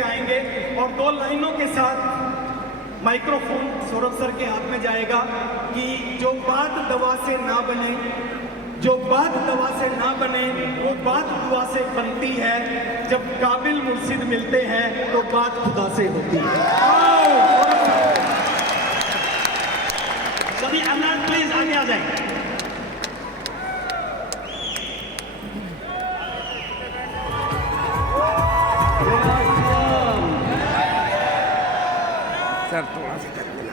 पे आएंगे और 2 लाइनों के साथ माइक्रोफोन सौरभ सर के हाथ में जाएगा कि जो बात दवा से ना बने, जो बात दवा से ना बने वो बात दुआ से बनती है। जब काबिल मुर्शिद मिलते हैं तो बात खुदा से होती है। सभी अमरान प्लीज आगे आ जाएं। सर थोड़ा सा कर देना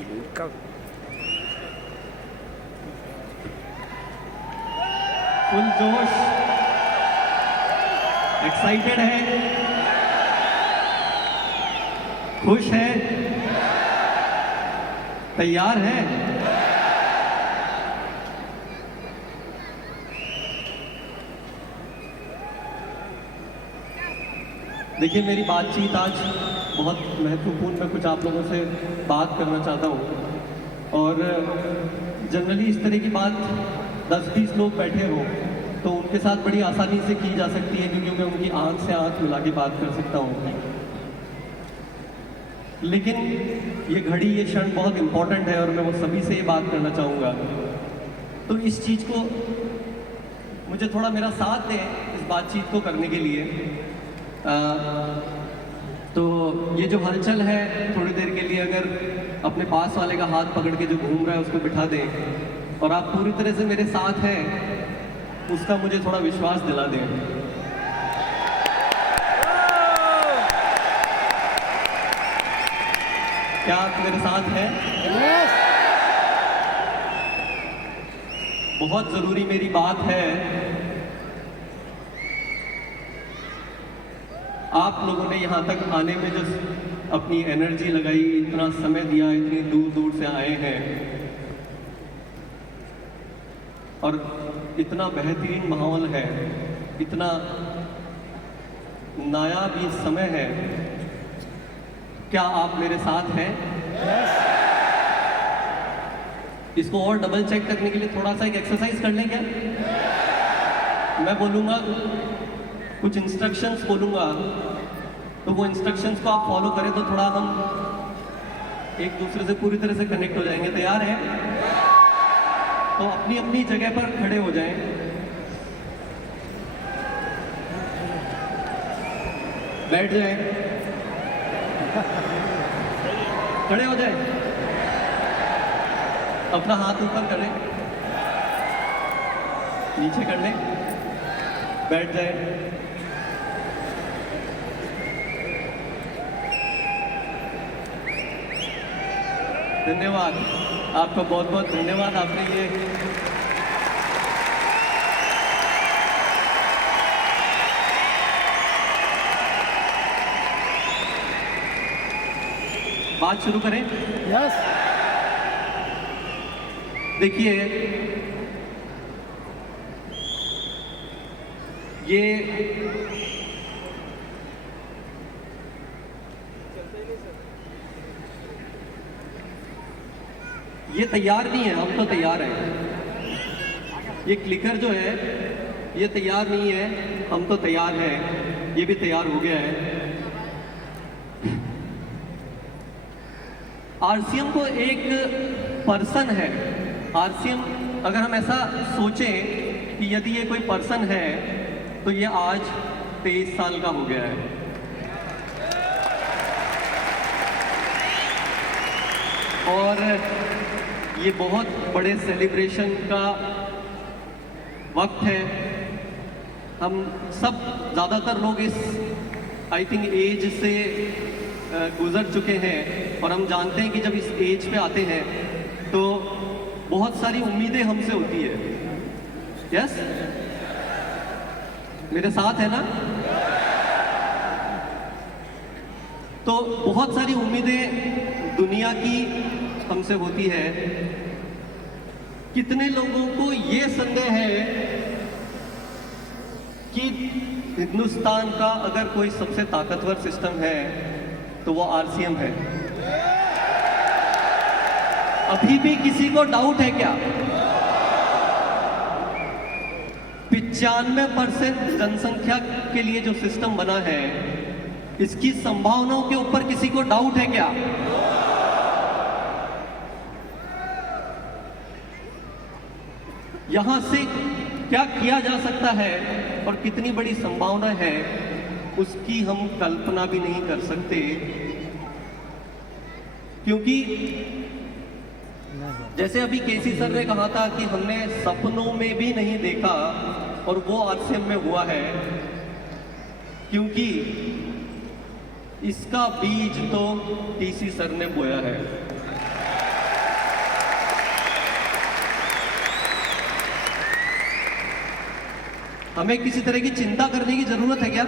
इनका फुल जोश, एक्साइटेड है, खुश है, तैयार है। देखिए मेरी बातचीत आज बहुत महत्वपूर्ण, मैं कुछ आप लोगों से बात करना चाहता हूँ और जनरली इस तरह की बात 10-20 लोग बैठे हो तो उनके साथ बड़ी आसानी से की जा सकती है क्योंकि मैं उनकी आंख से आंख मिला के बात कर सकता हूँ। लेकिन ये घड़ी, ये क्षण बहुत इम्पोर्टेंट है और मैं वो सभी से ये बात करना चाहूँगा। तो इस चीज़ को मुझे थोड़ा मेरा साथ दें इस बातचीत को करने के लिए। तो ये जो हलचल है थोड़ी देर के लिए अगर अपने पास वाले का हाथ पकड़ के जो घूम रहा है उसको बिठा दें और आप पूरी तरह से मेरे साथ हैं, उसका मुझे थोड़ा विश्वास दिला दें। क्या आप मेरे साथ हैं? बहुत जरूरी मेरी बात है, आप लोगों ने यहाँ तक आने में जो अपनी एनर्जी लगाई, इतना समय दिया, इतनी दूर दूर से आए हैं और इतना बेहतरीन माहौल है, इतना नायाब ये समय है। क्या आप मेरे साथ हैं? इसको और डबल चेक करने के लिए थोड़ा सा एक एक्सरसाइज कर लें क्या? मैं बोलूँगा, कुछ इंस्ट्रक्शंस बोलूँगा तो वो इंस्ट्रक्शंस को आप फॉलो करें तो थोड़ा हम एक दूसरे से पूरी तरह से कनेक्ट हो जाएंगे। तैयार हैं? तो अपनी अपनी जगह पर खड़े हो जाएं। बैठ जाएं, खड़े हो जाएं, अपना हाथ ऊपर करें, नीचे कर लें, बैठ जाएं। धन्यवाद, आपका बहुत बहुत धन्यवाद। आपने ये बात शुरू करें? यस। देखिए ये तैयार नहीं है, हम तो तैयार हैं। ये क्लिकर जो है ये तैयार नहीं है, हम तो तैयार हैं। ये भी तैयार हो गया है। आरसीएम को एक पर्सन है। आरसीएम, अगर हम ऐसा सोचें कि यदि ये कोई पर्सन है तो ये आज 23 साल का हो गया है। और ये बहुत बड़े सेलिब्रेशन का वक्त है। हम सब, ज़्यादातर लोग इस आई थिंक एज से गुज़र चुके हैं और हम जानते हैं कि जब इस एज पे आते हैं तो बहुत सारी उम्मीदें हमसे होती है। यस, मेरे साथ है ना? तो बहुत सारी उम्मीदें दुनिया की हमसे होती है। कितने लोगों को ये संदेह है कि हिंदुस्तान का अगर कोई सबसे ताकतवर सिस्टम है तो वो आरसीएम है? अभी भी किसी को डाउट है क्या? 95% जनसंख्या के लिए जो सिस्टम बना है, इसकी संभावनाओं के ऊपर किसी को डाउट है क्या? यहां से क्या किया जा सकता है और कितनी बड़ी संभावना है, उसकी हम कल्पना भी नहीं कर सकते। क्योंकि जैसे अभी केसी सर ने कहा था कि हमने सपनों में भी नहीं देखा, और वो आरसीएम में हुआ है, क्योंकि इसका बीज तो टीसी सर ने बोया है। हमें किसी तरह की चिंता करने की जरूरत है क्या?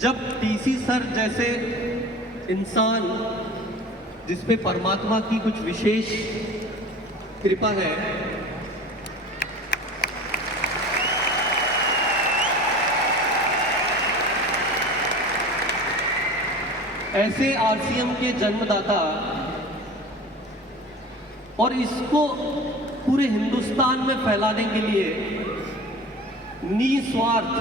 जब टीसी सर जैसे इंसान, जिस पे परमात्मा की कुछ विशेष कृपा है, ऐसे आरसीएम के जन्मदाता, और इसको पूरे हिंदुस्तान में फैलाने के लिए निस्वार्थ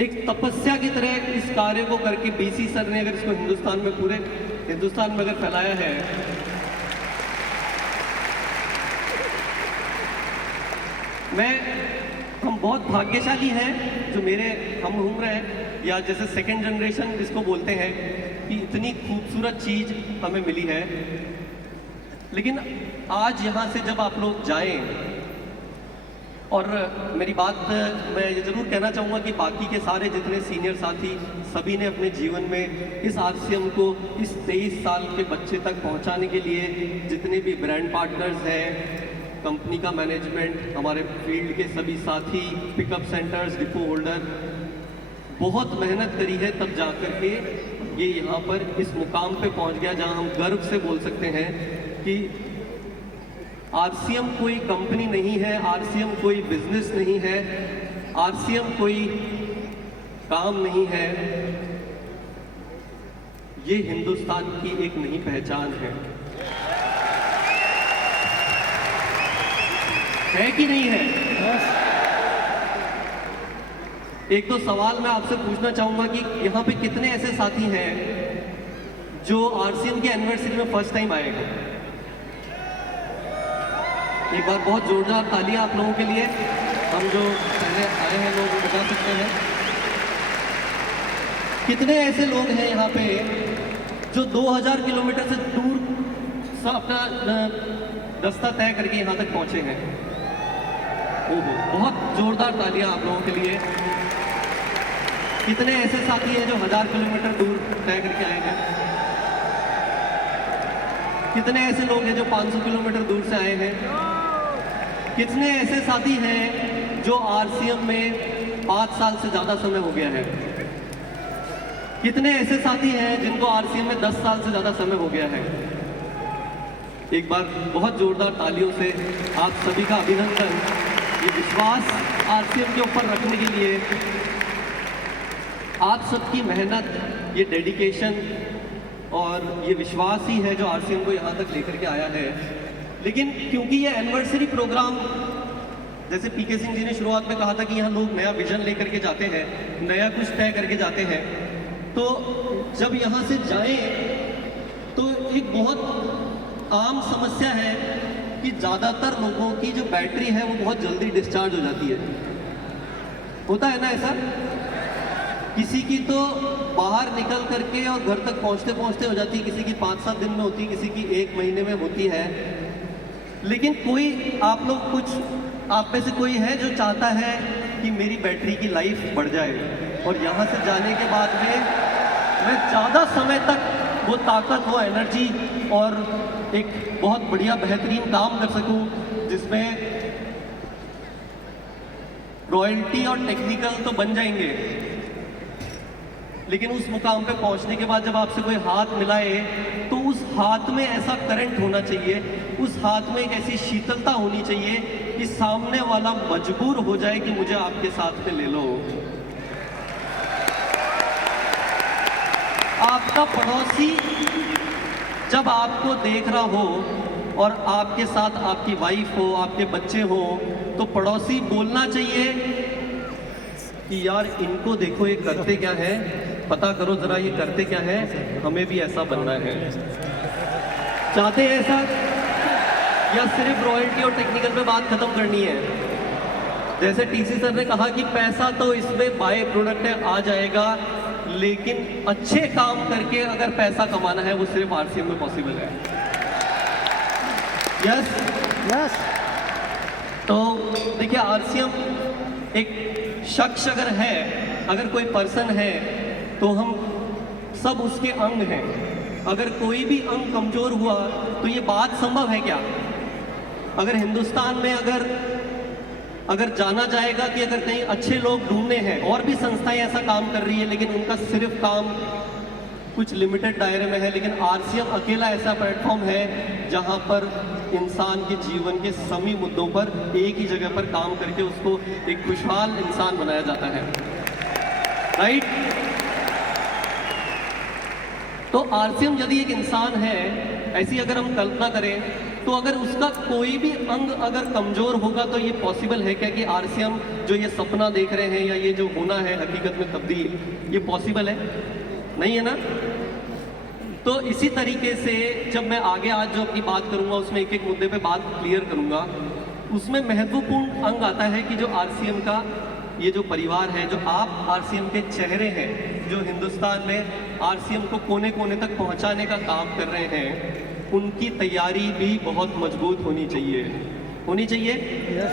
एक तपस्या की तरह इस कार्य को करके बीसी सर ने अगर इसको हिंदुस्तान में, पूरे हिंदुस्तान में अगर फैलाया है, हम बहुत भाग्यशाली हैं जो मेरे हम उम्र हैं, या जैसे सेकंड जनरेशन जिसको बोलते हैं, कि इतनी खूबसूरत चीज हमें मिली है। लेकिन आज यहाँ से जब आप लोग जाएं, और मेरी बात मैं ये जरूर कहना चाहूँगा कि बाकी के सारे जितने सीनियर साथी, सभी ने अपने जीवन में इस आरसीएम को इस 23 साल के बच्चे तक पहुँचाने के लिए, जितने भी ब्रांड पार्टनर्स हैं, कंपनी का मैनेजमेंट, हमारे फील्ड के सभी साथी, पिकअप सेंटर्स, डिपो होल्डर, बहुत मेहनत करी है, तब जा कर के ये यहाँ पर इस मुकाम पे पहुँच गया जहाँ हम गर्व से बोल सकते हैं कि आरसीएम कोई कंपनी नहीं है, आरसीएम कोई बिजनेस नहीं है, आरसीएम कोई काम नहीं है, ये हिंदुस्तान की एक नई पहचान है कि नहीं है? एक दो सवाल मैं आपसे पूछना चाहूंगा कि यहाँ पे कितने ऐसे साथी हैं जो आरसीएम के एनिवर्सरी में फर्स्ट टाइम आए हैं? एक बार बहुत जोरदार तालियां आप लोगों के लिए। हम जो पहले आए हैं लोग बता सकते हैं। कितने ऐसे लोग हैं यहाँ पे जो 2000 किलोमीटर से दूर अपना रास्ता तय करके यहाँ तक पहुँचे हैं? ओहो, बहुत जोरदार तालियां आप लोगों के लिए। कितने ऐसे साथी हैं जो 1000 किलोमीटर दूर तय करके आए हैं? कितने ऐसे लोग हैं जो 500 किलोमीटर दूर से आए हैं? कितने ऐसे साथी हैं जो आरसीएम में 5 साल से ज्यादा समय हो गया है? कितने ऐसे साथी हैं जिनको आरसीएम में 10 साल से ज्यादा समय हो गया है? एक बार बहुत जोरदार तालियों से आप सभी का अभिनंदन। ये विश्वास आरसीएम के ऊपर रखने के लिए आप सबकी मेहनत, ये डेडिकेशन और ये विश्वास ही है जो आरसीएम को यहाँ तक लेकर के आया है। लेकिन क्योंकि ये एनिवर्सरी प्रोग्राम, जैसे पीके सिंह जी ने शुरुआत में कहा था कि यहाँ लोग नया विजन लेकर के जाते हैं, नया कुछ तय करके जाते हैं, तो जब यहाँ से जाएं तो एक बहुत आम समस्या है कि ज़्यादातर लोगों की जो बैटरी है वो बहुत जल्दी डिस्चार्ज हो जाती है। होता है ना ऐसा? किसी की तो बाहर निकल करके और घर तक पहुंचते पहुंचते हो जाती है, किसी की 5-7 दिन में होती है, किसी की 1 महीने में होती है। लेकिन कोई, आप लोग कुछ, आप में से कोई है जो चाहता है कि मेरी बैटरी की लाइफ बढ़ जाए और यहाँ से जाने के बाद में मैं ज़्यादा समय तक वो ताकत, वो एनर्जी और एक बहुत बढ़िया बेहतरीन काम कर सकूं जिसमें रॉयल्टी और टेक्निकल तो बन जाएंगे, लेकिन उस मुकाम पे पहुंचने के बाद जब आपसे कोई हाथ मिलाए तो उस हाथ में ऐसा करंट होना चाहिए, उस हाथ में एक ऐसी शीतलता होनी चाहिए कि सामने वाला मजबूर हो जाए कि मुझे आपके साथ में ले लो। आपका पड़ोसी जब आपको देख रहा हो और आपके साथ आपकी वाइफ हो, आपके बच्चे हो, तो पड़ोसी बोलना चाहिए कि यार इनको देखो ये करते क्या है, पता करो जरा ये करते क्या है, हमें भी ऐसा बनना है। चाहते हैं ऐसा, या सिर्फ रॉयल्टी और टेक्निकल पे बात खत्म करनी है? जैसे टीसी सर ने कहा कि पैसा तो इसमें बाय प्रोडक्ट है, आ जाएगा, लेकिन अच्छे काम करके अगर पैसा कमाना है वो सिर्फ आरसीएम में पॉसिबल है। यस यस तो देखिए, आरसीएम एक शख्स अगर है, अगर कोई पर्सन है, तो हम सब उसके अंग हैं। अगर कोई भी अंग कमजोर हुआ तो ये बात संभव है क्या? अगर हिंदुस्तान में अगर जाना जाएगा कि अगर कहीं अच्छे लोग ढूंढने हैं, और भी संस्थाएं ऐसा काम कर रही है, लेकिन उनका सिर्फ काम कुछ लिमिटेड दायरे में है, लेकिन आरसीएम अकेला ऐसा प्लेटफॉर्म है जहां पर इंसान के जीवन के सभी मुद्दों पर एक ही जगह पर काम करके उसको एक खुशहाल इंसान बनाया जाता है। राइट? तो आरसीएम यदि एक इंसान है, ऐसी अगर हम कल्पना करें, तो अगर उसका कोई भी अंग अगर कमजोर होगा तो ये पॉसिबल है क्या कि आरसीएम जो ये सपना देख रहे हैं या ये जो होना है हकीकत में तब्दील, ये पॉसिबल है? नहीं है ना? तो इसी तरीके से जब मैं आगे आज जो अपनी बात करूंगा उसमें एक एक मुद्दे पे बात क्लियर करूंगा। उसमें महत्वपूर्ण अंग आता है कि जो आरसीएम का ये जो परिवार है, जो आप आरसीएम के चेहरे हैं, जो हिंदुस्तान में आरसीएम को कोने कोने तक पहुंचाने का काम कर रहे हैं, उनकी तैयारी भी बहुत मजबूत होनी चाहिए।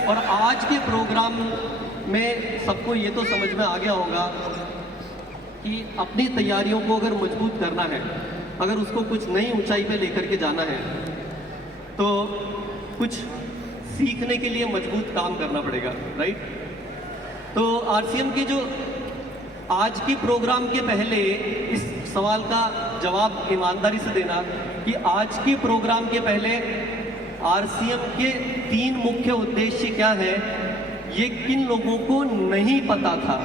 और आज के प्रोग्राम में सबको ये तो समझ में आ गया होगा कि अपनी तैयारियों को अगर मजबूत करना है, अगर उसको कुछ नई ऊंचाई पे लेकर के जाना है, तो कुछ सीखने के लिए मजबूत काम करना पड़ेगा। राइट? तो आरसीएम के जो आज के प्रोग्राम के पहले इस सवाल का जवाब ईमानदारी से देना कि आज के प्रोग्राम के पहले आरसीएम के 3 मुख्य उद्देश्य क्या है, ये किन लोगों को नहीं पता था?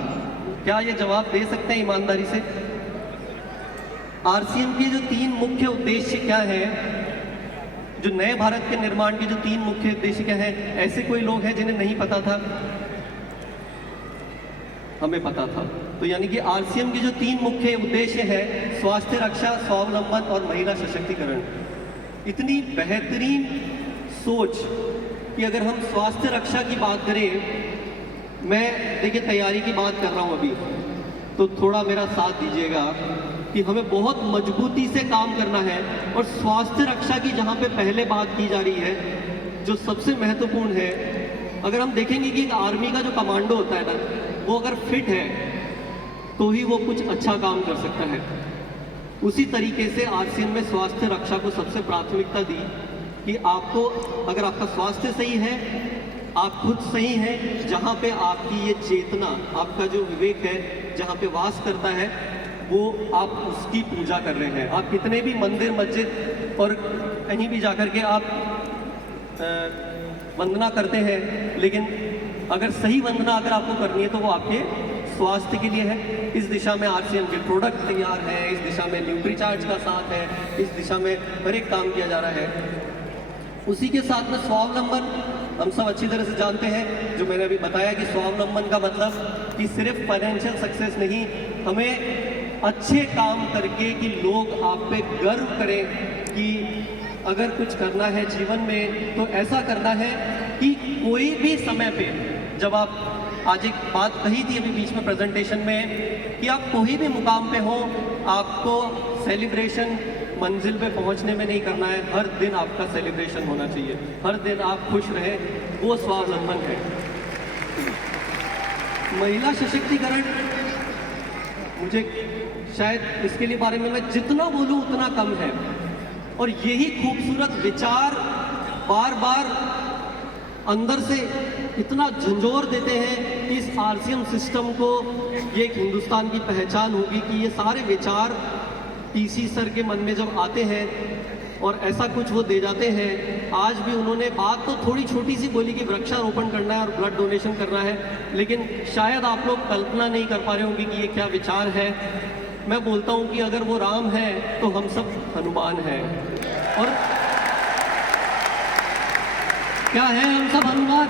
क्या ये जवाब दे सकते हैं ईमानदारी से? आरसीएम के जो 3 मुख्य उद्देश्य क्या है, जो नए भारत के निर्माण के जो 3 मुख्य उद्देश्य क्या है, ऐसे कोई लोग हैं जिन्हें नहीं पता था? हमें पता था। तो यानी कि आरसीएम के जो 3 मुख्य उद्देश्य है, स्वास्थ्य रक्षा, स्वावलंबन और महिला सशक्तिकरण। इतनी बेहतरीन सोच कि अगर हम स्वास्थ्य रक्षा की बात करें, मैं देखिए तैयारी की बात कर रहा हूं अभी, तो थोड़ा मेरा साथ दीजिएगा कि हमें बहुत मजबूती से काम करना है। और स्वास्थ्य रक्षा की जहां पे पहले बात की जा रही है, जो सबसे महत्वपूर्ण है, अगर हम देखेंगे कि एक आर्मी का जो कमांडो होता है ना, वो अगर फिट है तो ही वो कुछ अच्छा काम कर सकता है। उसी तरीके से आरसीएम में स्वास्थ्य रक्षा को सबसे प्राथमिकता दी कि आपको, अगर आपका स्वास्थ्य सही है, आप खुद सही हैं, जहाँ पे आपकी ये चेतना, आपका जो विवेक है जहाँ पे वास करता है, वो आप उसकी पूजा कर रहे हैं। आप कितने भी मंदिर मस्जिद और कहीं भी जाकर के आप वंदना करते हैं, लेकिन अगर सही वंदना अगर आपको करनी है तो वो आपके स्वास्थ्य के लिए है। इस दिशा में आरसीएम के प्रोडक्ट तैयार हैं, इस दिशा में न्यूट्रीचार्ज का साथ है, इस दिशा में हर एक काम किया जा रहा है। उसी के साथ में स्वावलंबन, हम सब अच्छी तरह से जानते हैं, जो मैंने अभी बताया कि स्वावलंबन का मतलब कि सिर्फ फाइनेंशियल सक्सेस नहीं, हमें अच्छे काम करके कि लोग आप पे गर्व करें कि अगर कुछ करना है जीवन में तो ऐसा करना है कि कोई भी समय पे, जब आप, आज एक बात कही थी अभी बीच में प्रेजेंटेशन में कि आप कोई भी मुकाम पे हो, आपको सेलिब्रेशन मंजिल पे पहुंचने में नहीं करना है, हर दिन आपका सेलिब्रेशन होना चाहिए, हर दिन आप खुश रहें, वो स्वावलंबन है। महिला सशक्तिकरण, मुझे शायद इसके लिए बारे में मैं जितना बोलूं उतना कम है, और यही खूबसूरत विचार बार बार अंदर से इतना झंझोर देते हैं कि इस आरसीएम सिस्टम को ये एक हिंदुस्तान की पहचान होगी कि ये सारे विचार टीसी सर के मन में जब आते हैं और ऐसा कुछ वो दे जाते हैं। आज भी उन्होंने बात तो थोड़ी छोटी सी बोली कि वृक्षारोपण करना है और ब्लड डोनेशन करना है, लेकिन शायद आप लोग कल्पना नहीं कर पा रहे होंगे कि ये क्या विचार है। मैं बोलता हूँ कि अगर वो राम है तो हम सब हनुमान हैं। और क्या है हम सब हनुमान?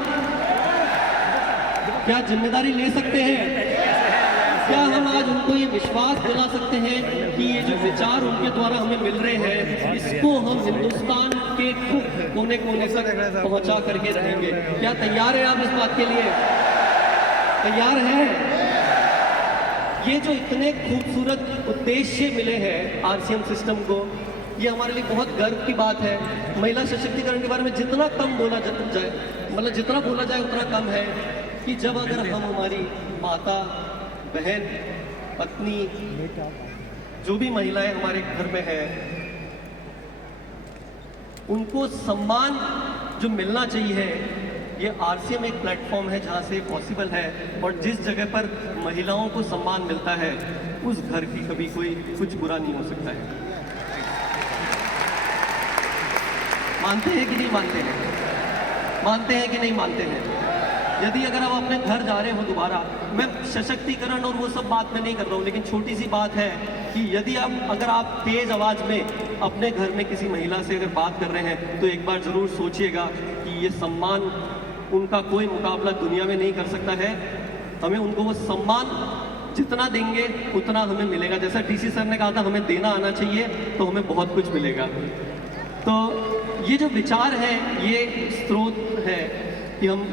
क्या जिम्मेदारी ले सकते हैं? क्या हम आज उनको ये विश्वास दिला सकते हैं कि ये जो विचार उनके द्वारा हमें मिल रहे हैं, इसको हम हिंदुस्तान के कोने कोने तक पहुंचा करके रहेंगे? क्या तैयार है आप इस बात के लिए? तैयार हैं? ये जो इतने खूबसूरत उद्देश्य मिले हैं आरसीएम सिस्टम को, ये हमारे लिए बहुत गर्व की बात है। महिला सशक्तिकरण के बारे में जितना कम बोला जाए, मतलब जितना बोला जाए उतना कम है, कि जब अगर हम हमारी माता, बहन, पत्नी, जो भी महिलाएं हमारे घर में है, उनको सम्मान जो मिलना चाहिए, ये आरसीएम एक प्लेटफॉर्म है जहां से पॉसिबल है। और जिस जगह पर महिलाओं को सम्मान मिलता है, उस घर की कभी कोई कुछ बुरा नहीं हो सकता है। मानते हैं कि नहीं मानते हैं? मानते हैं कि नहीं मानते हैं? यदि अगर आप अपने घर जा रहे हो दोबारा, मैं सशक्तिकरण और वो सब बात में नहीं कर रहा हूँ, लेकिन छोटी सी बात है कि यदि अगर आप तेज आवाज में अपने घर में किसी महिला से अगर बात कर रहे हैं, तो एक बार जरूर सोचिएगा कि ये सम्मान उनका कोई मुकाबला दुनिया में नहीं कर सकता है। हमें उनको वो सम्मान जितना देंगे उतना हमें मिलेगा। जैसा डीसी सर ने कहा था, हमें देना आना चाहिए, तो हमें बहुत कुछ मिलेगा। तो ये जो विचार है, ये स्रोत है कि हम,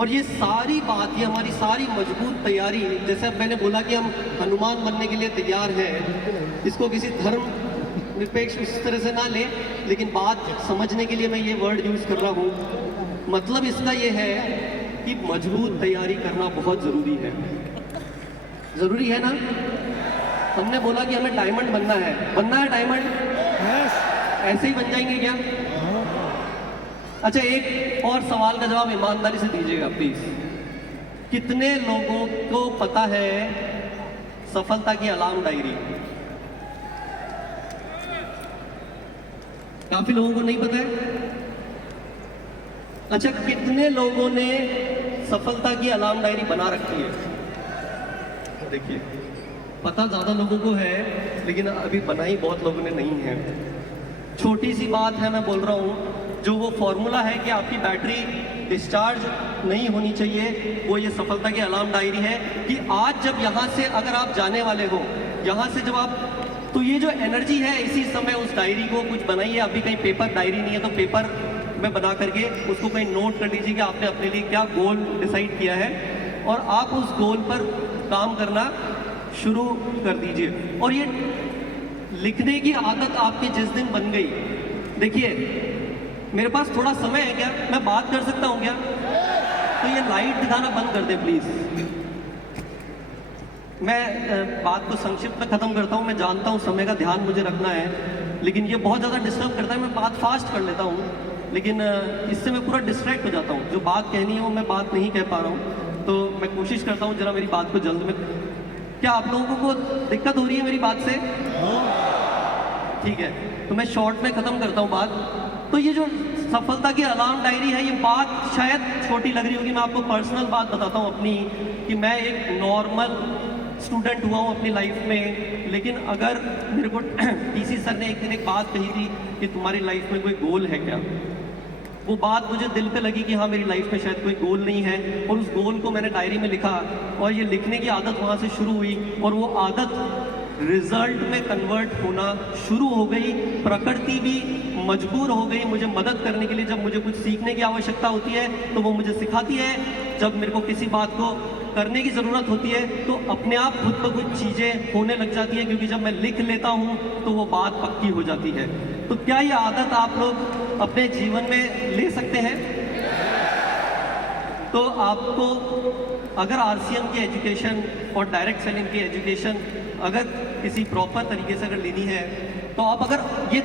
और ये सारी बात, ये हमारी सारी मजबूत तैयारी, जैसे अब मैंने बोला कि हम हनुमान बनने के लिए तैयार हैं, इसको किसी धर्म निरपेक्ष उस तरह से ना ले, लेकिन बात समझने के लिए मैं ये वर्ड यूज कर रहा हूँ। मतलब इसका ये है कि मजबूत तैयारी करना बहुत जरूरी है। जरूरी है ना? हमने बोला कि हमें डायमंड बनना है। बनना है डायमंड? ऐसे ही बन जाएंगे क्या? अच्छा, एक और सवाल का जवाब ईमानदारी से दीजिएगा प्लीज। कितने लोगों को पता है सफलता की अलार्म डायरी? काफी लोगों को नहीं पता है। अच्छा, कितने लोगों ने सफलता की अलार्म डायरी बना रखी है? देखिए, पता ज्यादा लोगों को है, लेकिन अभी बनाई बहुत लोगों ने नहीं है। छोटी सी बात है, मैं बोल रहा हूँ, जो वो फॉर्मूला है कि आपकी बैटरी डिस्चार्ज नहीं होनी चाहिए, वो ये सफलता की अलार्म डायरी है। कि आज जब यहाँ से अगर आप जाने वाले हो, यहाँ से जब आप, तो ये जो एनर्जी है, इसी समय उस डायरी को कुछ बनाइए। अभी कहीं पेपर डायरी नहीं है, तो पेपर में बना करके उसको कहीं नोट कर दीजिए कि आपने अपने लिए क्या गोल डिसाइड किया है, और आप उस गोल पर काम करना शुरू कर दीजिए। और ये लिखने की आदत आपकी जिस दिन बन गई, देखिए मेरे पास थोड़ा समय है क्या? मैं बात कर सकता हूँ क्या? तो ये लाइट दिखाना बंद कर दे प्लीज। मैं बात को संक्षिप्त में खत्म करता हूँ। मैं जानता हूँ समय का ध्यान मुझे रखना है, लेकिन ये बहुत ज़्यादा डिस्टर्ब करता है। मैं बात फास्ट कर लेता हूँ, लेकिन इससे मैं पूरा डिस्ट्रैक्ट हो जाता हूँ। जो बात कहनी है वो मैं बात नहीं कह पा रहा हूँ, तो मैं कोशिश करता हूँ जरा मेरी बात को जल्द में। क्या आप लोगों को दिक्कत हो रही है मेरी बात से? ठीक है, तो मैं शॉर्ट में खत्म करता हूँ बात। तो ये जो सफलता की अलार्म डायरी है, ये बात शायद छोटी लग रही होगी। मैं आपको पर्सनल बात बताता हूँ अपनी, कि मैं एक नॉर्मल स्टूडेंट हुआ हूँ अपनी लाइफ में, लेकिन अगर मेरे को डीसी सर ने एक दिन एक बात कही थी कि तुम्हारी लाइफ में कोई गोल है क्या, वो बात मुझे दिल पे लगी कि हाँ, मेरी लाइफ में शायद कोई गोल नहीं है। और उस गोल को मैंने डायरी में लिखा, और ये लिखने की आदत वहाँ से शुरू हुई, और वो आदत रिजल्ट में कन्वर्ट होना शुरू हो गई। प्रकृति भी मजबूर हो गई मुझे मदद करने के लिए। जब मुझे कुछ सीखने की आवश्यकता होती है तो वो मुझे सिखाती है, जब मेरे को किसी बात को करने की ज़रूरत होती है तो अपने आप खुद ब खुद चीज़ें होने लग जाती है, क्योंकि जब मैं लिख लेता हूँ तो वो बात पक्की हो जाती है। तो क्या ये आदत आप लोग अपने जीवन में ले सकते हैं? तो आपको अगर आरसीएम की एजुकेशन और डायरेक्ट सेलिंग की एजुकेशन अगर किसी प्रॉपर तरीके से अगर लेनी है, तो आप अगर ये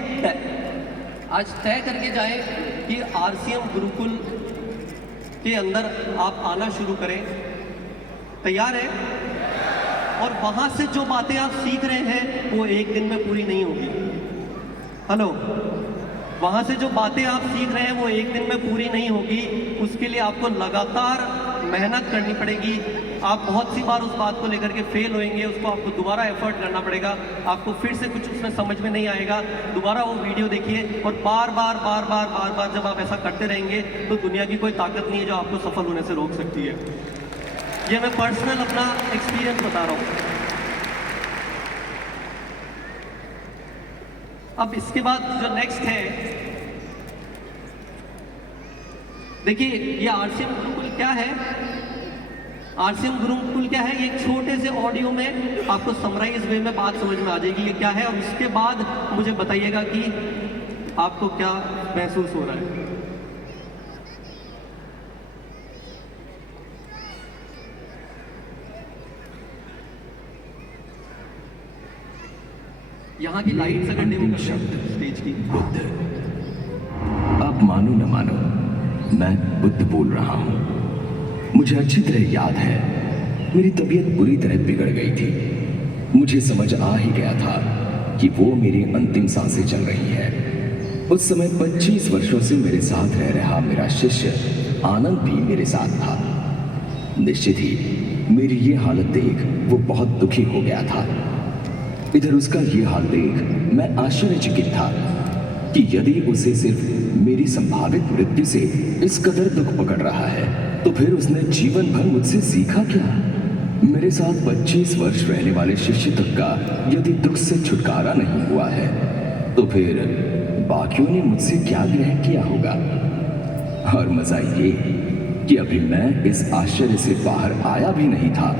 आज तय करके जाएं कि आरसीएम गुरुकुल के अंदर आप आना शुरू करें, तैयार है? और वहां से जो बातें आप सीख रहे हैं वो एक दिन में पूरी नहीं होगी। हेलो, वहां से जो बातें आप सीख रहे हैं वो एक दिन में पूरी नहीं होगी। उसके लिए आपको लगातार मेहनत करनी पड़ेगी, आप बहुत सी बार उस बात को लेकर के फेल होएंगे, उसको आपको दोबारा एफर्ट करना पड़ेगा, आपको फिर से कुछ उसमें समझ में नहीं आएगा, दोबारा वो वीडियो देखिए और बार बार जब आप ऐसा करते रहेंगे तो दुनिया की कोई ताकत नहीं है जो आपको सफल होने से रोक सकती है। ये मैं पर्सनल अपना एक्सपीरियंस बता रहा हूँ। अब इसके बाद जो नेक्स्ट है, देखिए ये आरसीएम गुरुकुल क्या है। आरसीएम गुरुकुल क्या है, ये एक छोटे से ऑडियो में आपको समराइज वे में बात समझ में आ जाएगी ये क्या है, और उसके बाद मुझे बताइएगा कि आपको क्या महसूस हो रहा है। यहाँ की लाइट्स अगर डिम कर दें स्टेज की। बुद्ध, आप मानो न मानो, मैं बुद्ध बोल रहा हूँ। मुझे अच्छी तरह याद है, मेरी तबीयत बुरी तरह बिगड़ गई थी। मुझे समझ आ ही गया था कि वो मेरी अंतिम सांसें चल रही है। उस समय 25 वर्षों से मेरे साथ रह रहा मेरा शिष्य आनंद भी मेरे साथ था। निश्चित ही मेरी ये हालत देख वो बहुत दुखी हो गया था। इधर उसका ये हाल देख मैं आश्चर्यचकित था कि यदि उसे सिर्फ मेरी संभावित मृत्यु से इस कदर दुख पकड़ रहा है तो फिर उसने जीवन भर मुझसे सीखा क्या। मेरे साथ 25 वर्ष रहने वाले शिष्य तक का यदि दुख से छुटकारा नहीं हुआ है तो फिर बाकियों ने मुझसे क्या ग्रहण किया होगा। और मजा ये कि अभी मैं इस आश्चर्य से बाहर आया भी नहीं था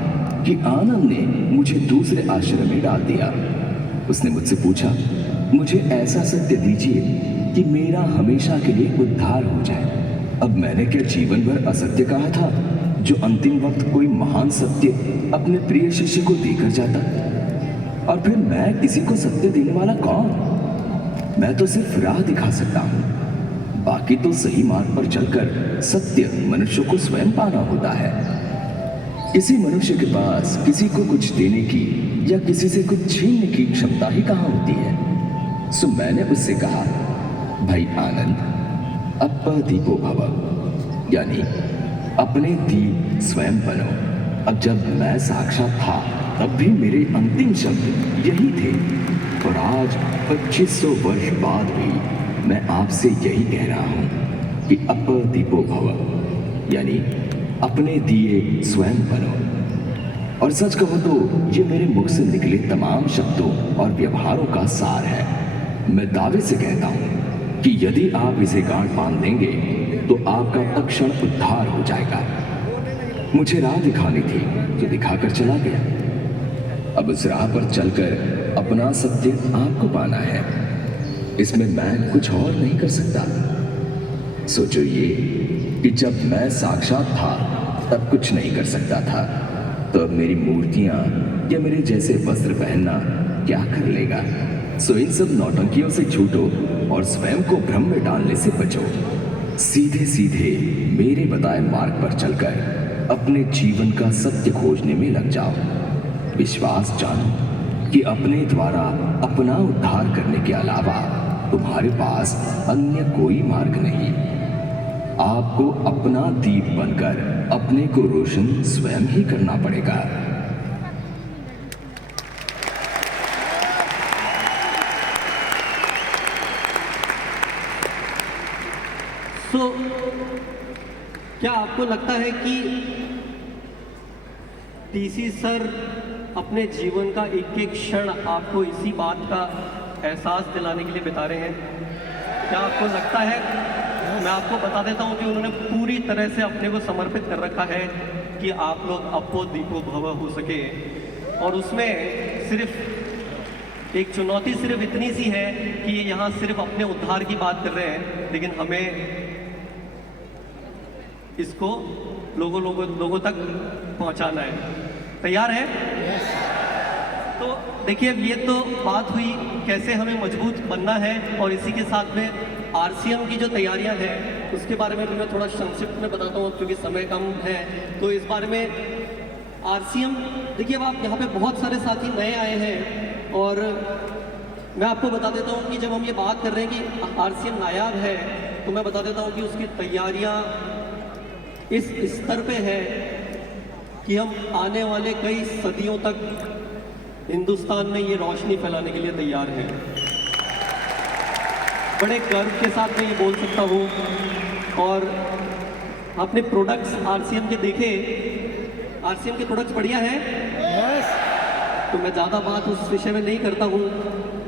कि आनंद ने मुझे दूसरे आश्रम में डाल दिया। उसने मुझसे पूछा, मुझे ऐसा सत्य दीजिए कि मेरा हमेशा के लिए उद्धार हो जाए। अब मैंने क्या जीवन भर असत्य कहा था, जो अंतिम वक्त कोई महान सत्य अपने प्रिय शिष्य को देकर जाता। और फिर मैं किसी को सत्य देने वाला कौन? मैं तो सिर्फ राह दिखा सकता हूँ। बाकी तो सही मार्ग पर चलकर सत्य मनुष्य को स्वयं पाना होता है। किसी मनुष्य के पास किसी को कुछ देने की या किसी से कुछ छीनने की क्षमता ही कहाँ होती है। सो मैंने उससे कहा, भाई आनंद, अपदीपो भव, यानी अपने दीप स्वयं बनो। अब जब मैं साक्षात था तब भी मेरे अंतिम शब्द यही थे, और आज 2500 वर्ष बाद भी मैं आपसे यही कह रहा हूँ कि अपदीपो भव, यानी अपने दिए स्वयं बनो। और सच कहूं तो ये मेरे मुख से निकले तमाम शब्दों और व्यवहारों का सार है। मैं दावे से कहता हूं कि यदि आप इसे गांठ बांध देंगे तो आपका तत्क्षण उद्धार हो जाएगा। मुझे राह दिखानी थी जो दिखाकर चला गया। अब उस राह पर चलकर अपना सत्य आपको पाना है। इसमें मैं कुछ और नहीं कर सकता। सोचो ये कि जब मैं साक्षात था तब कुछ नहीं कर सकता था, तो अब मेरी मूर्तियां या मेरे जैसे वस्त्र पहनना क्या कर लेगा। सो इन सब नौटंकियों से छूटो और स्वयं को भ्रम में डालने से बचो। सीधे सीधे मेरे बताए मार्ग पर चलकर अपने जीवन का सत्य खोजने में लग जाओ। विश्वास जानो कि अपने द्वारा अपना उद्धार करने के अलावा तुम्हारे पास अन्य कोई मार्ग नहीं। आपको अपना दीप बनकर अपने को रोशन स्वयं ही करना पड़ेगा। सो क्या आपको लगता है कि टीसी सर अपने जीवन का एक एक क्षण आपको इसी बात का एहसास दिलाने के लिए बिता रहे हैं? क्या आपको लगता है? मैं आपको बता देता हूं कि उन्होंने पूरी तरह से अपने को समर्पित कर रखा है कि आप लोग अपो दीपो भव हो सके। और उसमें सिर्फ एक चुनौती सिर्फ इतनी सी है कि ये यहाँ सिर्फ अपने उद्धार की बात कर रहे हैं, लेकिन हमें इसको लोगों तक पहुंचाना है। तैयार है? तो देखिए, ये तो बात हुई कैसे हमें मजबूत बनना है, और इसी के साथ में आरसीएम की जो तैयारियां हैं उसके बारे में भी मैं थोड़ा संक्षिप्त में बताता हूँ क्योंकि समय कम है। तो इस बारे में आरसीएम, देखिए अब आप यहाँ पे बहुत सारे साथी नए आए हैं, और मैं आपको बता देता हूँ कि जब हम ये बात कर रहे हैं कि आरसीएम नायाब है, तो मैं बता देता हूँ कि उसकी तैयारियाँ इस स्तर पे है कि हम आने वाले कई सदियों तक हिंदुस्तान में ये रोशनी फैलाने के लिए तैयार हैं। बड़े गर्व के साथ मैं ये बोल सकता हूँ। और आपने प्रोडक्ट्स आरसीएम के देखे, आरसीएम के प्रोडक्ट्स बढ़िया हैं। तो मैं ज़्यादा बात उस विषय में नहीं करता हूँ,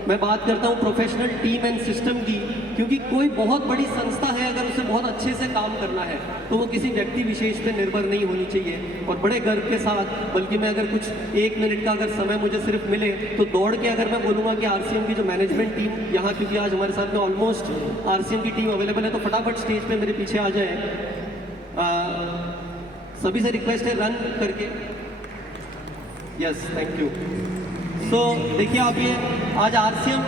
मैं बात करता हूँ प्रोफेशनल टीम एंड सिस्टम की। क्योंकि कोई बहुत बड़ी संस्था है, अगर उसे बहुत अच्छे से काम करना है तो वो किसी व्यक्ति विशेष पे निर्भर नहीं होनी चाहिए। और बड़े गर्व के साथ, बल्कि मैं अगर कुछ 1 मिनट का अगर समय मुझे सिर्फ मिले तो दौड़ के अगर मैं बोलूँगा कि आरसीएम की जो मैनेजमेंट टीम यहाँ, क्योंकि आज हमारे साथ में ऑलमोस्ट आरसीएम की टीम अवेलेबल है, तो फटाफट स्टेज पे मेरे पीछे आ जाए। सभी से रिक्वेस्ट है रन करके। Yes, thank you. सो देखिए आप, ये आज आरसीएम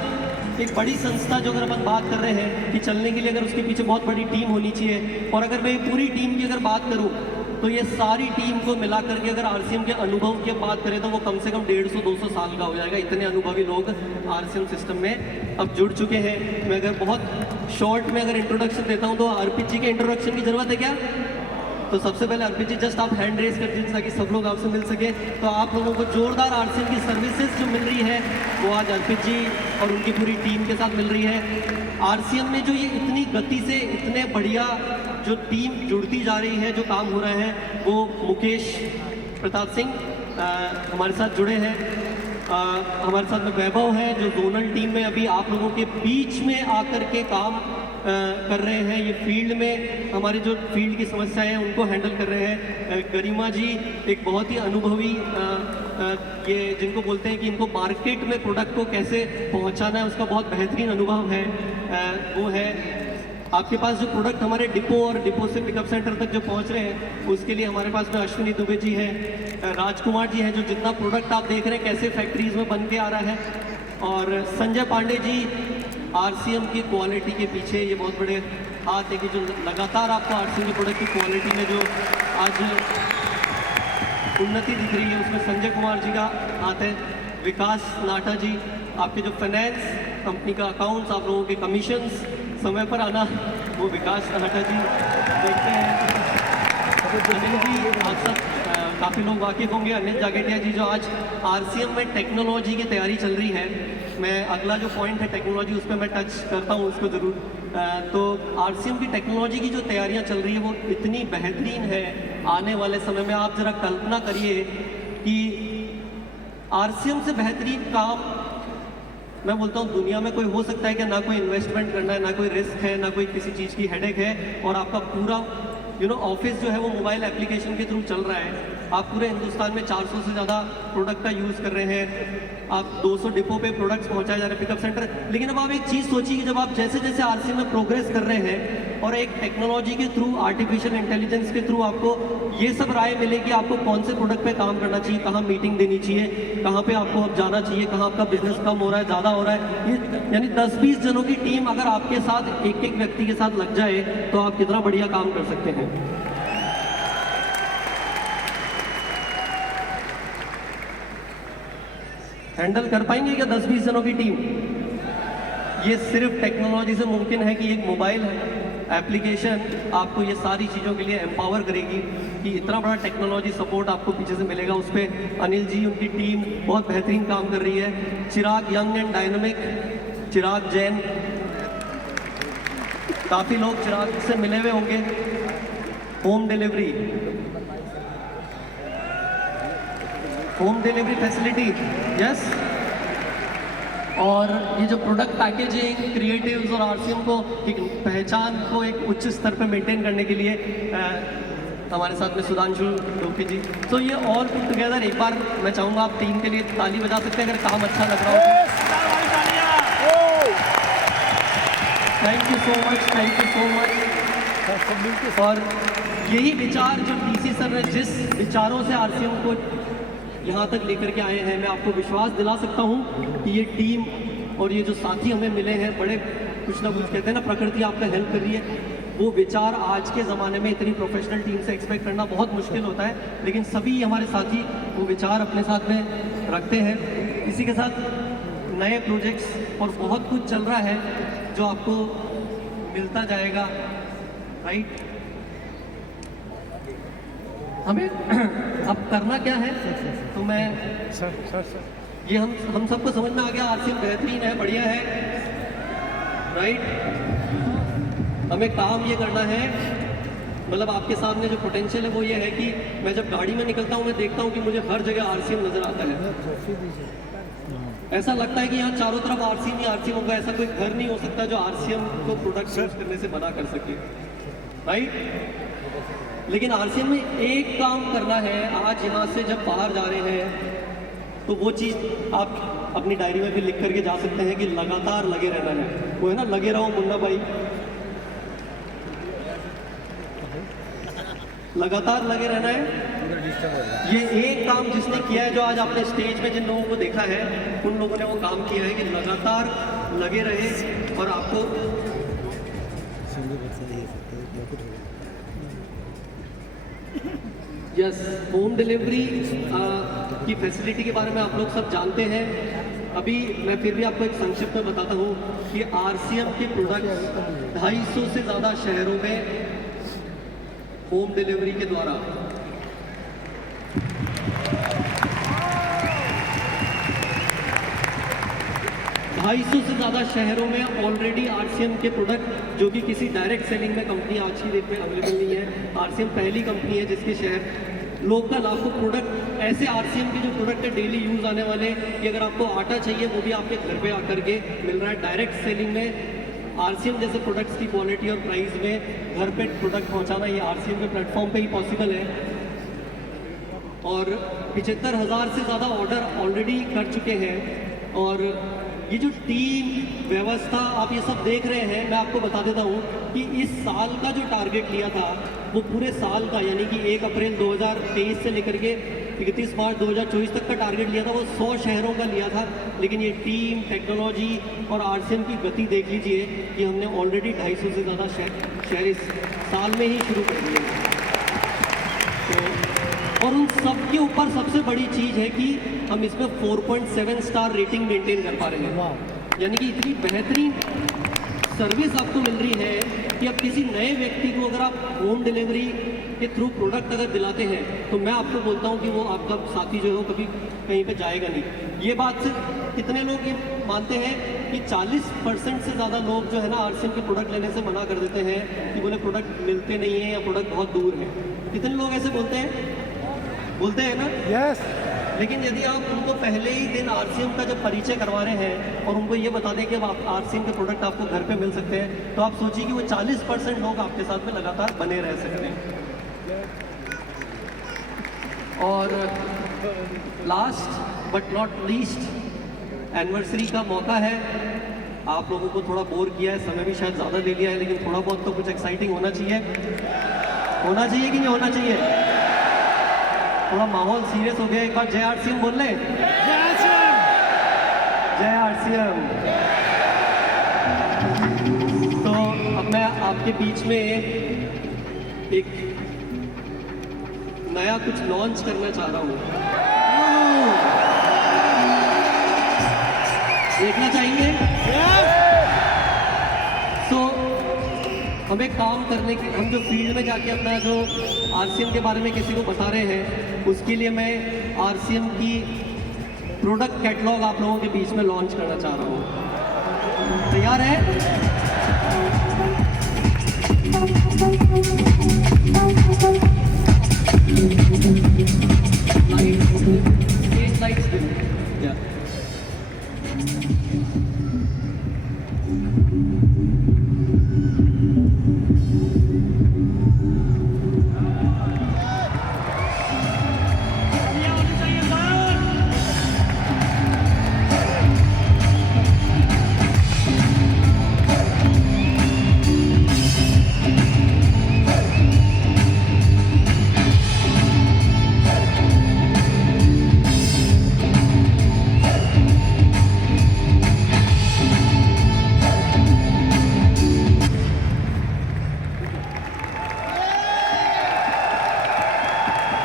एक बड़ी संस्था, जो अगर अपन बात कर रहे हैं कि चलने के लिए अगर उसके पीछे बहुत बड़ी टीम होनी चाहिए, और अगर मैं पूरी टीम की अगर बात करूं तो ये सारी टीम को मिला करके अगर आरसीएम के अनुभव की बात करें तो वो कम से कम 150-200 साल का हो जाएगा। इतने अनुभवी लोग आरसीएम सिस्टम में अब जुड़ चुके हैं। मैं अगर बहुत शॉर्ट में अगर इंट्रोडक्शन देता हूँ तो अर्पित जी के इंट्रोडक्शन की ज़रूरत है क्या? तो सबसे पहले अर्पित जी जस्ट आप हैंड रेज कर दीजिए ताकि सब लोग आपसे मिल सके। तो आप लोगों को जोरदार आरसीएम की सर्विसेज जो मिल रही है वो आज अर्पित जी और उनकी पूरी टीम के साथ मिल रही है। आरसीएम में जो ये इतनी गति से इतने बढ़िया जो टीम जुड़ती जा रही है, जो काम हो रहा है, वो मुकेश प्रताप सिंह हमारे साथ जुड़े हैं। हमारे साथ में वैभव है जो जोनल टीम में अभी आप लोगों के बीच में आकर के काम कर रहे हैं। ये फील्ड में हमारी जो फील्ड की समस्याएं हैं उनको हैंडल कर रहे हैं। गरिमा जी एक बहुत ही अनुभवी, ये जिनको बोलते हैं कि इनको मार्केट में प्रोडक्ट को कैसे पहुंचाना है उसका बहुत बेहतरीन अनुभव है। वो है आपके पास जो प्रोडक्ट हमारे डिपो और डिपो से पिकअप सेंटर तक जो पहुंच रहे हैं उसके लिए हमारे पास में अश्विनी दुबे जी हैं, राजकुमार जी हैं, जो जितना प्रोडक्ट आप देख रहे हैं कैसे फैक्ट्रीज में बन के आ रहा है, और संजय पांडे जी आरसीएम की क्वालिटी के पीछे ये बहुत बड़े हाथ है कि जो लगातार आपको आरसीएम के प्रोडक्ट की क्वालिटी में जो आज उन्नति दिख रही है उसमें संजय कुमार जी का हाथ है। विकास नाटा जी, आपके जो फाइनेंस कंपनी का अकाउंट्स, आप लोगों के कमीशंस समय पर आना, वो विकास नाटा जी देखते हैं। अनिल जी आप सब काफ़ी लोग वाकिफ़ होंगे, अनिल जागेटिया जी जो आज आरसीएम में टेक्नोलॉजी की तैयारी चल रही है। मैं अगला जो पॉइंट है टेक्नोलॉजी उस पर मैं टच करता हूँ उसको ज़रूर। तो आरसीएम की टेक्नोलॉजी की जो तैयारियाँ चल रही है वो इतनी बेहतरीन है। आने वाले समय में आप ज़रा कल्पना करिए कि आरसीएम से बेहतरीन काम मैं बोलता हूँ दुनिया में कोई हो सकता है कि ना कोई इन्वेस्टमेंट करना है, ना कोई रिस्क है, ना कोई किसी चीज़ की हेडेक है, और आपका पूरा ऑफिस जो है वो मोबाइल एप्लीकेशन के थ्रू चल रहा है। आप पूरे हिंदुस्तान में 400 से ज़्यादा प्रोडक्ट का यूज़ कर रहे हैं, आप 200 डिपो पे प्रोडक्ट्स पहुंचाए जा रहे हैं, पिकअप सेंटर। लेकिन अब आप एक चीज़ सोचिए कि जब आप जैसे जैसे आरसीएम में प्रोग्रेस कर रहे हैं और एक टेक्नोलॉजी के थ्रू, आर्टिफिशियल इंटेलिजेंस के थ्रू आपको ये सब राय मिले कि आपको कौन से प्रोडक्ट पे काम करना चाहिए, कहाँ मीटिंग देनी चाहिए, कहाँ पे आपको अब जाना चाहिए, कहाँ आपका बिजनेस कम हो रहा है, ज़्यादा हो रहा है, ये यानी 10-20 जनों की टीम अगर आपके साथ एक एक व्यक्ति के साथ लग जाए तो आप कितना बढ़िया काम कर सकते हैं। हैंडल कर पाएंगे क्या 10-20 जनों की टीम? ये सिर्फ टेक्नोलॉजी से मुमकिन है कि एक मोबाइल एप्लीकेशन आपको ये सारी चीज़ों के लिए एम्पावर करेगी कि इतना बड़ा टेक्नोलॉजी सपोर्ट आपको पीछे से मिलेगा। उस पर अनिल जी, उनकी टीम बहुत बेहतरीन काम कर रही है। चिराग यंग एंड डायनामिक, चिराग जैन, काफ़ी लोग चिराग से मिले हुए होंगे। Home delivery facility, yes. और ये जो प्रोडक्ट पैकेजिंग, क्रिएटिव्स और आरसीएम को एक पहचान को एक उच्च स्तर पर मेंटेन करने के लिए हमारे साथ में सुधांशु डोके जी। तो ये ऑल पुट टुगेदर, एक बार मैं चाहूँगा आप टीम के लिए ताली बजा सकते हैं अगर काम अच्छा लग रहा हो। Thank you so much, thank you so much. और यही विचार जो डीसी सर ने जिस विचारों से आरसीएम को यहाँ तक लेकर के आए हैं, मैं आपको विश्वास दिला सकता हूँ कि ये टीम और ये जो साथी हमें मिले हैं, बड़े कुछ ना कुछ कहते हैं ना, प्रकृति आपका हेल्प कर रही है। वो विचार आज के ज़माने में इतनी प्रोफेशनल टीम से एक्सपेक्ट करना बहुत मुश्किल होता है, लेकिन सभी हमारे साथी वो विचार अपने साथ में रखते हैं। इसी के साथ नए प्रोजेक्ट्स और बहुत कुछ चल रहा है जो आपको मिलता जाएगा, राइट। हमें अब करना क्या है, तो मैं सर ये हम सबको समझ में आ गया, आरसीएम बेहतरीन है, बढ़िया है, राइट। हमें काम ये करना है, मतलब आपके सामने जो पोटेंशियल है वो ये है कि मैं जब गाड़ी में निकलता हूँ मैं देखता हूँ कि मुझे हर जगह आरसीएम नजर आता है। ऐसा लगता है कि यहाँ चारों तरफ आरसीएम ही आरसीएम होगा, ऐसा कोई घर नहीं हो सकता जो आरसीएम को प्रोडक्ट यूज करने से मना कर सके, राइट। लेकिन आरसीएम में एक काम करना है, आज यहाँ से जब बाहर जा रहे हैं तो वो चीज़ आप अपनी डायरी में भी लिख करके जा सकते हैं कि लगातार लगे रहना है। वो है ना, लगे रहो मुन्ना भाई, लगातार लगे रहना है। ये एक काम जिसने किया है, जो आज आपने स्टेज में जिन लोगों को देखा है, उन लोगों ने वो काम किया है कि लगातार लगे रहे और आपको यस होम डिलीवरी की फैसिलिटी के बारे में आप लोग सब जानते हैं। अभी मैं फिर भी आपको एक संक्षिप्त में बताता हूँ कि आरसीएम के प्रोडक्ट 250 से ज़्यादा शहरों में होम डिलीवरी के द्वारा 250 से ज़्यादा शहरों में ऑलरेडी आरसीएम के प्रोडक्ट, जो कि किसी डायरेक्ट सेलिंग में कंपनी आज की डेट में अवेलेबल नहीं है। आरसीएम पहली कंपनी है जिसके शहर लोकल आपको प्रोडक्ट, ऐसे आरसीएम के जो प्रोडक्ट है डेली यूज़ आने वाले, कि अगर आपको आटा चाहिए वो भी आपके घर पे आकर के मिल रहा है। डायरेक्ट सेलिंग में आरसीएम जैसे प्रोडक्ट्स की क्वालिटी और प्राइस में घर पे प्रोडक्ट पहुंचाना ये आरसीएम के प्लेटफॉर्म पे ही पॉसिबल है। और 75,000 से ज़्यादा ऑर्डर ऑलरेडी कर चुके हैं। और ये जो टीम व्यवस्था आप ये सब देख रहे हैं, मैं आपको बता देता हूँ कि इस साल का जो टारगेट लिया था वो पूरे साल का, यानी कि 1 अप्रैल 2023 से लेकर के 31 मार्च 2024 तक का टारगेट लिया था, वो 100 शहरों का लिया था। लेकिन ये टीम, टेक्नोलॉजी और आरसीएम की गति देख लीजिए कि हमने ऑलरेडी 250 से ज़्यादा शहर इस साल में ही शुरू कर दिए। तो और उन सब के ऊपर सबसे बड़ी चीज़ है कि हम इसमें 4.7 स्टार रेटिंग मेंटेन कर पा रहे हैं। यानी कि इतनी बेहतरीन सर्विस आपको मिल रही है कि अब किसी नए व्यक्ति को अगर आप होम डिलीवरी के थ्रू प्रोडक्ट अगर दिलाते हैं, तो मैं आपको बोलता हूँ कि वो आपका साथी जो है वो कभी कहीं पे जाएगा नहीं। ये बात सिर्फ कितने लोग ये मानते हैं कि 40% से ज़्यादा लोग जो है ना आरसीएम के प्रोडक्ट लेने से मना कर देते हैं कि बोले प्रोडक्ट मिलते नहीं है या प्रोडक्ट बहुत दूर है। कितने लोग ऐसे बोलते हैं ना? यस। लेकिन यदि आप उनको पहले ही दिन आरसीएम का जब परिचय करवा रहे हैं और उनको ये बता दें कि अब आप आरसीएम के प्रोडक्ट आपको घर पे मिल सकते हैं, तो आप सोचिए कि वो 40% लोग आपके साथ में लगातार बने रह सकते हैं। और last but not least, anniversary का मौका है। आप लोगों को थोड़ा बोर किया है, समय भी शायद ज़्यादा ले लिया है, लेकिन थोड़ा बहुत तो कुछ एक्साइटिंग होना चाहिए कि नहीं होना चाहिए? थोड़ा माहौल सीरियस हो गया, एक बार जय आरसीएम बोल ले। जय आरसीएम। तो अब मैं आपके बीच में एक नया कुछ लॉन्च करना चाह रहा हूँ। देखना चाहेंगे? तो हमें काम करने के, हम जो फील्ड में जाके अपना जो आरसीएम के बारे में किसी को बता रहे हैं, उसके लिए मैं आरसीएम की प्रोडक्ट कैटलॉग आप लोगों के बीच में लॉन्च करना चाह रहा हूँ। तैयार है?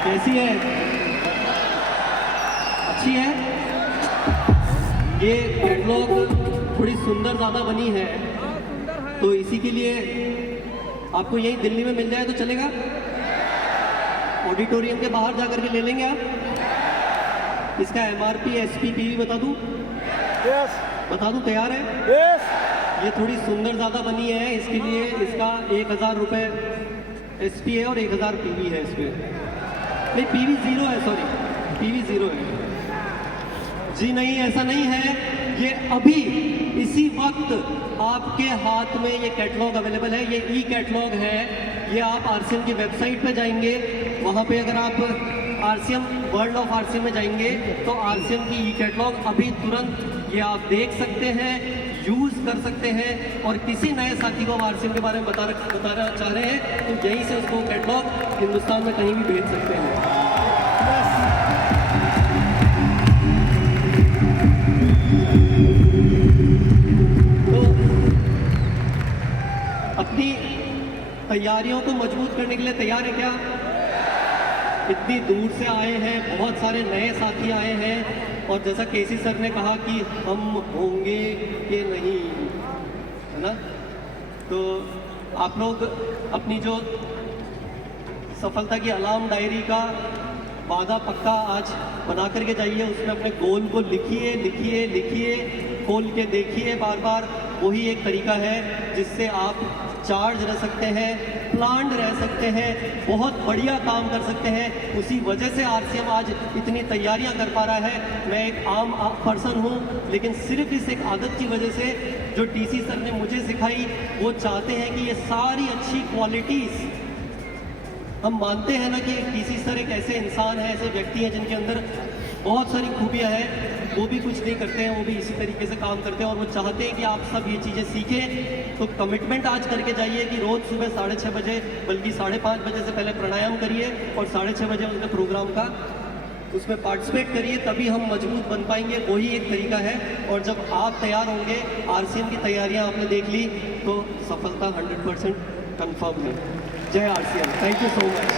कैसी है? अच्छी है? ये कैटलॉग थोड़ी सुंदर ज़्यादा बनी है, तो इसी के लिए आपको यही दिल्ली में मिल जाए तो चलेगा? ऑडिटोरियम के बाहर जाकर के ले लेंगे आप। इसका MRP SP PV बता दूं? यस बता दूं, तैयार है? यस ये थोड़ी सुंदर ज़्यादा बनी है, इसके लिए इसका 1000 रुपये SP है और 1000 PV है इस पर। नहीं, PV 0 है, सॉरी PV 0 है जी। नहीं, ऐसा नहीं है, ये अभी इसी वक्त आपके हाथ में ये कैटलॉग अवेलेबल है। ये ई कैटलॉग है, ये आप RCM की वेबसाइट पे जाएंगे, वहाँ पे अगर आप RCM वर्ल्ड ऑफ RCM में जाएंगे तो RCM की ई कैटलॉग अभी तुरंत ये आप देख सकते हैं, यूज़ कर सकते हैं। और किसी नए साथी को हम RCM के बारे में बताना चाह रहे हैं तो यहीं से उसको कैटलॉग हिंदुस्तान में कहीं भी भेज सकते हैं। तो अपनी तैयारियों को मजबूत करने के लिए तैयार है क्या? इतनी दूर से आए हैं, बहुत सारे नए साथी आए हैं, और जैसा केसी सर ने कहा कि हम होंगे कि नहीं, है ना? तो आप लोग अपनी जो सफलता की अलार्म डायरी का वादा पक्का आज बना करके जाइए, उसमें अपने गोल को लिखिए लिखिए लिखिए, खोल के देखिए बार बार। वही एक तरीका है जिससे आप चार्ज रह सकते हैं, प्लान्ड रह सकते हैं, बहुत बढ़िया काम कर सकते हैं। उसी वजह से RCM आज इतनी तैयारियां कर पा रहा है। मैं एक आम पर्सन हूं, लेकिन सिर्फ इस एक आदत की वजह से जो TC सर ने मुझे सिखाई, वो चाहते हैं कि ये सारी अच्छी क्वालिटीज़, हम मानते हैं ना कि TC सर एक ऐसे इंसान है, ऐसे व्यक्ति हैं जिनके अंदर बहुत सारी खूबियां हैं, वो भी कुछ नहीं करते हैं, वो भी इसी तरीके से काम करते हैं, और वो चाहते हैं कि आप सब ये चीज़ें सीखें। तो कमिटमेंट आज करके जाइए कि रोज़ सुबह 6:30 बजे, बल्कि 5:30 बजे से पहले प्राणायाम करिए और 6:30 बजे उनके प्रोग्राम का उसमें पार्टिसिपेट करिए, तभी हम मजबूत बन पाएंगे। वही एक तरीका है। और जब आप तैयार होंगे, RCM की तैयारियाँ आपने देख ली, तो सफलता 100% कन्फर्म है। जय RCM, thank you so much.